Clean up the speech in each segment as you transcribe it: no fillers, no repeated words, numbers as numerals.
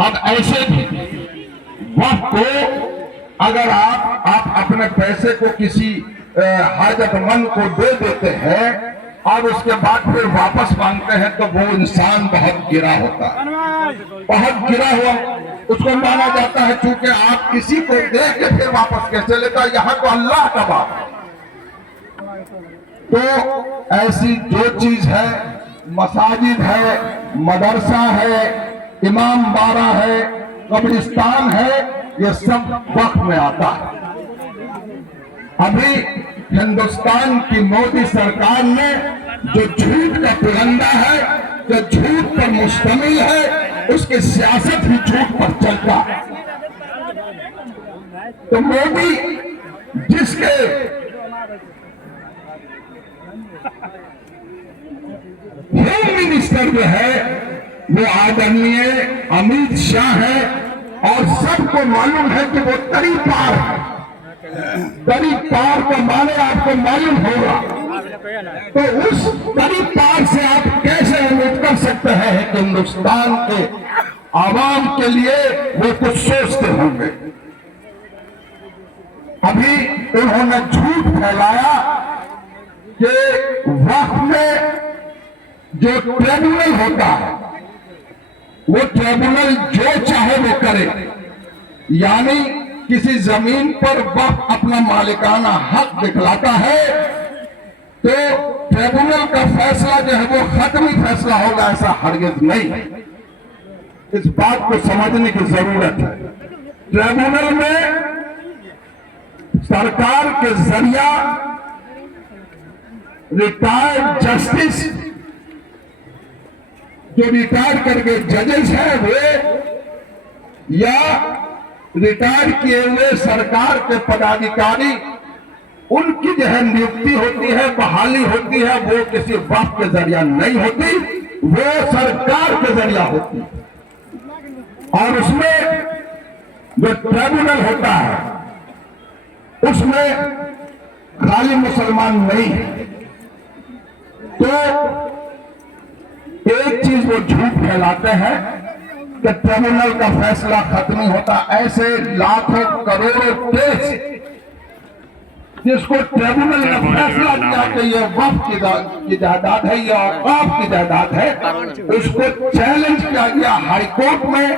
अब ऐसे भी वक्त को अगर आप अपने पैसे को किसी हाजतमंद को दे देते हैं और उसके बाद फिर वापस मांगते हैं तो वो इंसान बहुत गिरा होता है, बहुत गिरा हुआ उसको माना जाता है। चूंकि आप किसी को दे के फिर वापस कैसे लेता, यहाँ तो अल्लाह का बात है। तो ऐसी जो चीज है, मसाजिद है, मदरसा है, इमाम बाड़ा है, कब्रिस्तान है, ये सब वक्त में आता है। अभी हिंदुस्तान की मोदी सरकार ने जो झूठ का पुलंदा है, जो झूठ पर मुश्तमिल है, उसकी सियासत ही झूठ पर चलता है। तो मोदी जिसके होम मिनिस्टर जो है वो आदरणीय अमित शाह है, और सबको मालूम है कि वो तरी पार है। तरी पार को माने आपको मालूम होगा, तो उस तरी पार से आप कैसे उम्मीद कर सकते हैं कि हिंदुस्तान के आवाम के लिए वो कुछ सोचते होंगे। अभी उन्होंने झूठ फैलाया कि वक्त में जो ट्रिब्यूनल होता है वो ट्रिब्यूनल जो चाहे वो करे, यानी किसी जमीन पर वक्त अपना मालिकाना हक दिखलाता है तो ट्रिब्यूनल का फैसला जो है वो खत्मी फैसला होगा, ऐसा हरगिज नहीं है। इस बात को समझने की जरूरत है। ट्रिब्यूनल में सरकार के जरिया रिटायर्ड जस्टिस, जो रिटायर करके जजेस हैं वो, या रिटायर किए हुए सरकार के पदाधिकारी, उनकी जो है नियुक्ति होती है, बहाली होती है, वो किसी वक्त के जरिया नहीं होती, वो सरकार के जरिया होती है। और उसमें जो ट्रिब्यूनल होता है उसमें खाली मुसलमान नहीं है। तो एक चीज वो झूठ फैलाते हैं कि ट्रिब्यूनल का फैसला खत्म होता। ऐसे लाखों करोड़ों केस जिसको ट्रिब्यूनल ने फैसला किया कि ये वक्फ की जायदाद है, ये औकाफ की जायदाद है, उसको चैलेंज किया गया हाई कोर्ट में,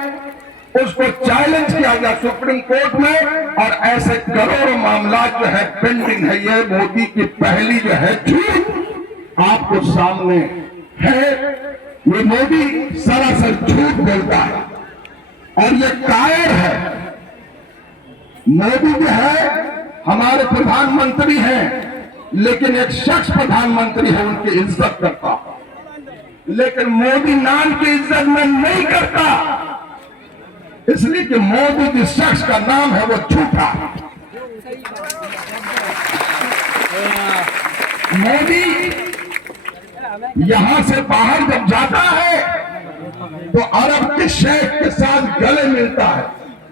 उसको चैलेंज किया गया सुप्रीम कोर्ट में, और ऐसे करोड़ों मामला जो है पेंडिंग है। ये मोदी की पहली जो है झूठ आपको सामने है। ये मोदी सरासर झूठ बोलता है और ये कायर है। मोदी जो है हमारे प्रधानमंत्री हैं, लेकिन एक शख्स प्रधानमंत्री है उनकी इज्जत करता, लेकिन मोदी नाम की इज्जत में नहीं करता, इसलिए कि मोदी जिस शख्स का नाम है वो झूठा है। मोदी यहां से बाहर जब जाता है तो अरब के शेख के साथ गले मिलता है,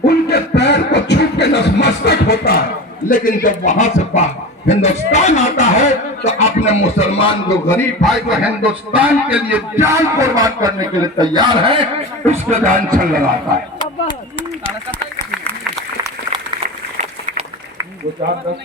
उनके पैर को छू के नतमस्तक होता है, लेकिन जब वहां से बाहर हिंदुस्तान आता है तो अपने मुसलमान जो गरीब भाई को हिंदुस्तान के लिए जान कुर्बान करने के लिए तैयार है, उसके जान छल लगाता है। वो 4-10